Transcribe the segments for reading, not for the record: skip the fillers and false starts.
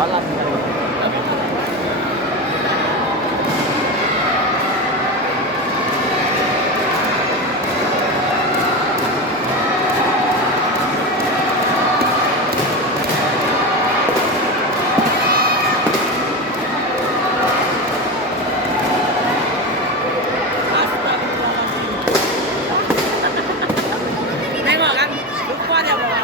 balap hari ini. Tengok kan, lupa dia bawa.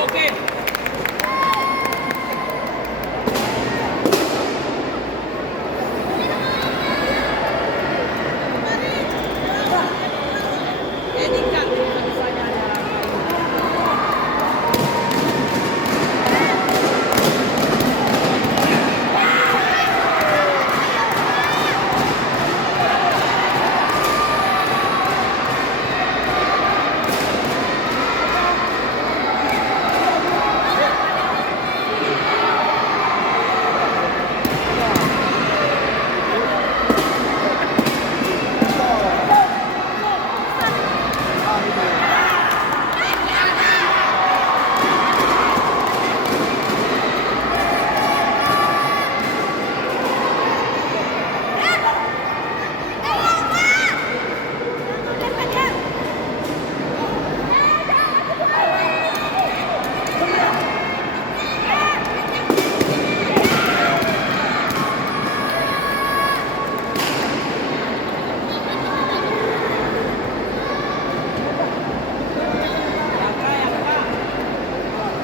Oke. Ini kan misalnya ada.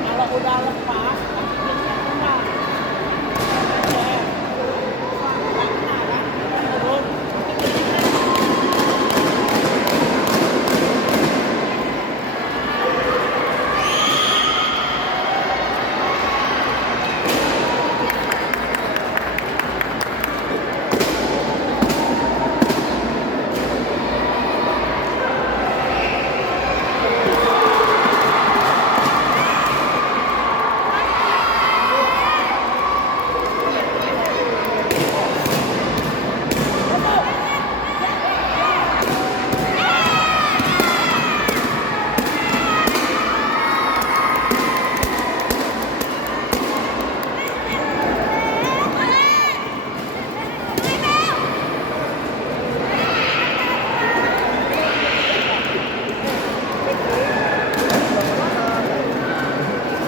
Kalau udah lepas,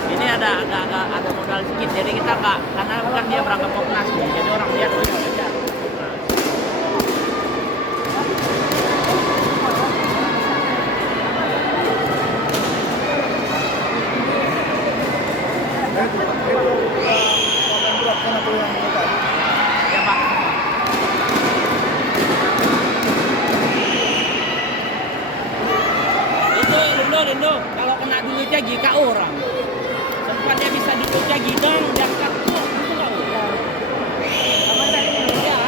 ini ada modal sedikit, jadi kita nggak, karena bukan dia berangkat Popnas, jadi orang lihat oh ya udah. Ya Pak. Itu Lindo, kalau kena dulu jagi ke orang. Sempat dia bisa dulu jagi dong, diangkat tuh, itu nggak orang. Sama tadi ya.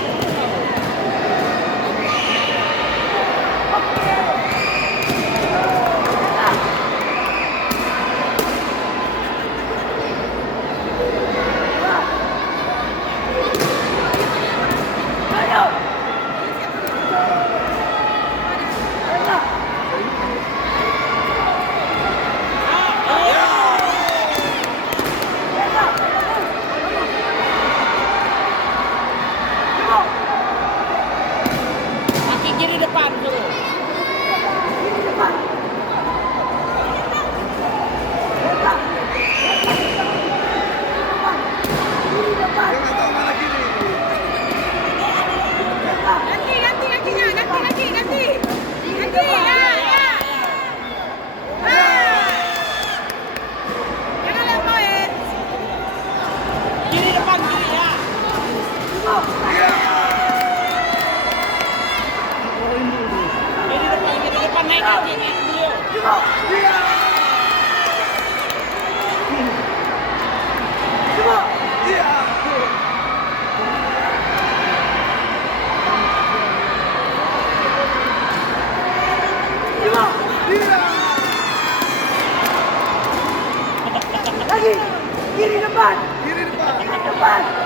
Kaki kiri depan tuh. Ganti kakinya, ganti ya. Jangan lempoin. Kiri depan kiri ya. Kiri depan naik kakinya dulu. Yeah! cepat.